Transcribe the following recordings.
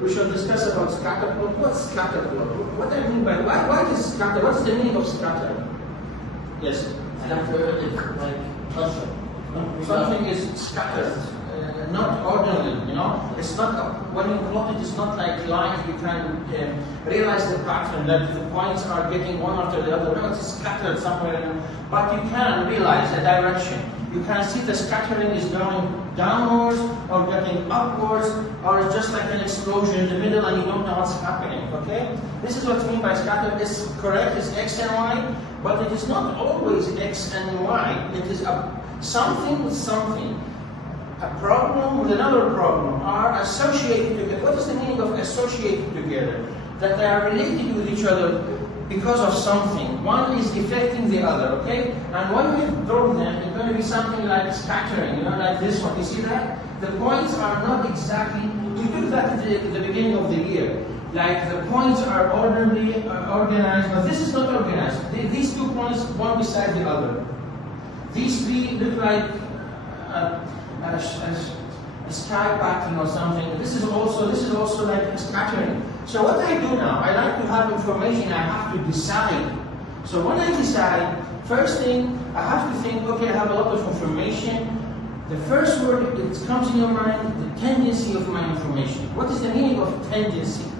we should discuss about scatter plot. What's scatter plot? What do I mean by why is scatter? What's the meaning of scatter? Yes. Scatter is like cluster. Something is scattered, not ordinarily. You know, it's not when you plot it. It's not like lines. You can realize the pattern that the points are getting one after the other. No, it's scattered somewhere. But you can realize the direction. You can see the scattering is going downwards or getting upwards, or it's just like an explosion in the middle and you don't know what's happening, okay? This is what I mean by scatter. It's correct, it's X and Y, but it is not always X and Y. It is something with something. A problem with another problem are associated together. What is the meaning of associated together? That they are related with each other because of something. One is affecting the other, okay? And when we draw them, it's going to be something like scattering, you know, like this one. You see that? The points are not exactly, we do that at the beginning of the year. Like the points are orderly, organized, but this is not organized. These 2 points, one beside the other. These 3 look like a sky pattern or something. This is also like scattering. So what I do now, I like to have information, I have to decide. So when I decide, first thing, I have to think, okay, I have a lot of information. The first word that comes in your mind, the tendency of my information. What is the meaning of tendency?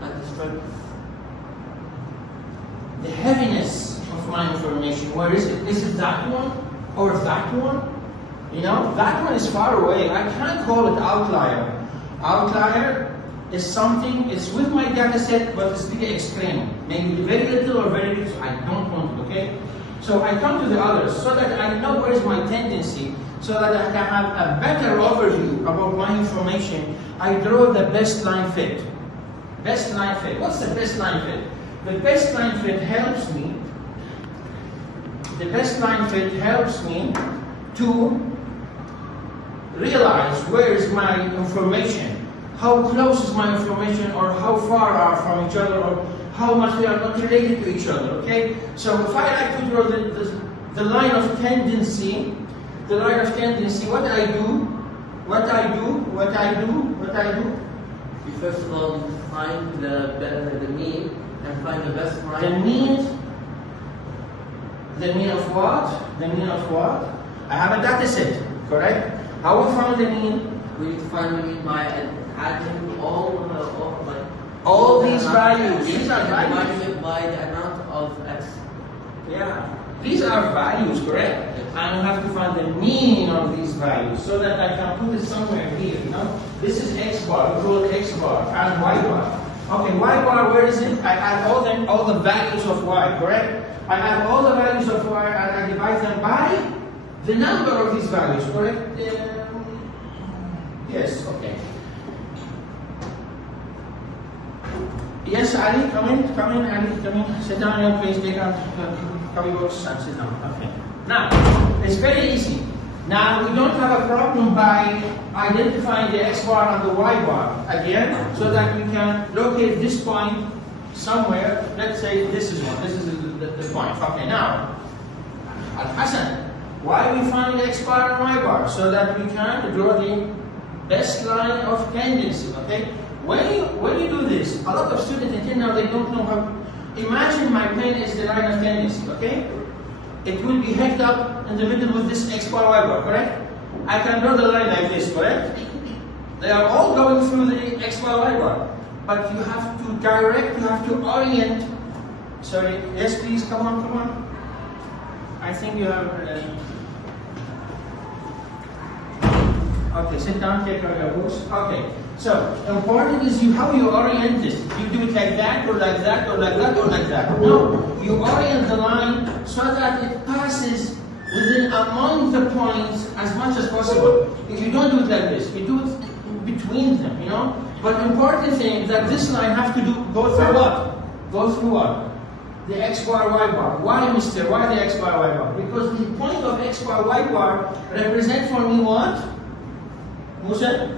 Like the strength. The heaviness of my information. Where is it? Is it that one or that one? You know, that one is far away. I can't call it outlier. Outlier is something, it's with my data set, but it's really extreme. Maybe very little or very little, I don't want it, okay? So I come to the others so that I know where is my tendency, so that I can have a better overview about my information. I draw the best line fit. Best line fit. What's the best line fit? The best line fit helps me. The best line fit helps me to realize where is my information. How close is my information, or how far are from each other, or how much they are not related to each other, okay? So if I like to draw the line of tendency, what I do, You first of all find the mean and find the best line. The mean of what? The mean of what? I have a data set, correct? How we find the mean? We need to find the mean by adding all these values. These are values. Dividing it by the amount of x. Yeah. These are values, correct? And I have to find the mean of these values so that I can put it somewhere here, you know? This is x bar, we call it x bar, and y bar. Okay, y bar, where is it? I add all the values of y, correct? I add all the values of y and I divide them by the number of these values, correct? Yes, okay. Yes, Ali, come in, Ali, come in. Sit down here, please. Take out copy books and sit down. Okay. Now, it's very easy. Now, we don't have a problem by identifying the x bar and the y bar again, so that we can locate this point somewhere. Let's say this is one. This is the point. Okay, now, Al-Hassan, why we find x bar and y bar? So that we can draw the best line of tendency, okay? When you do this, a lot of students until now, they don't know how. Imagine my pen is the line of tendency, okay? It will be hooked up in the middle with this x bar, y bar, correct? I can draw the line like this, correct? They are all going through the x bar, y bar. But you have to direct, you have to orient. Sorry, yes please, come on. I think you have... Okay, sit down, take out your books. Okay, so important is how you orient this. You do it like that, or like that, or like that, or like that. No, you orient the line so that it passes within among the points as much as possible. If you don't do it like this, you do it between them, you know. But important thing is that this line have to go through what? Go through what? The x bar, y bar. Why, mister? Why the x bar, y bar? Because the point of x bar, y bar represent for me what? Musa?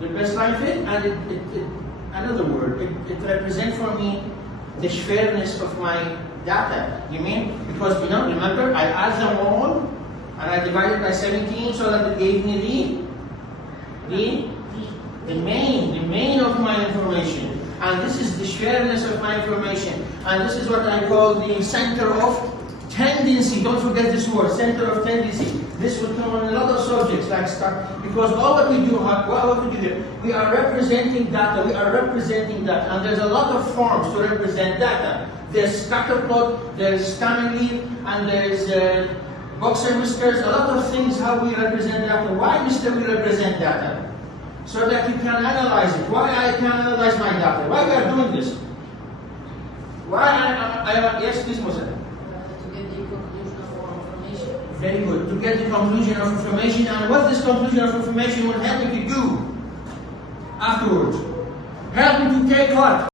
The best line fit, and another word, it represents for me the fairness of my data. You mean? Because, you know, remember, I add them all, and I divided by 17 so that it gave me the main my information. And this is the sharedness of my information. And this is what I call the center of tendency. Don't forget this word, center of tendency. This will come on a lot of subjects like because all what we do, what we do here, we are representing data. We are representing data, and there's a lot of forms to represent data. There's scatterplot, there's family, and there's boxer whiskers. A lot of things how we represent data. Why, Mr. We represent data? So that you can analyze it. Why I can analyze my data? Why we are doing this? Why yes, please, Musa. Very good. To get the conclusion of information, and what this conclusion of information will help me to do afterwards. Help me to take what?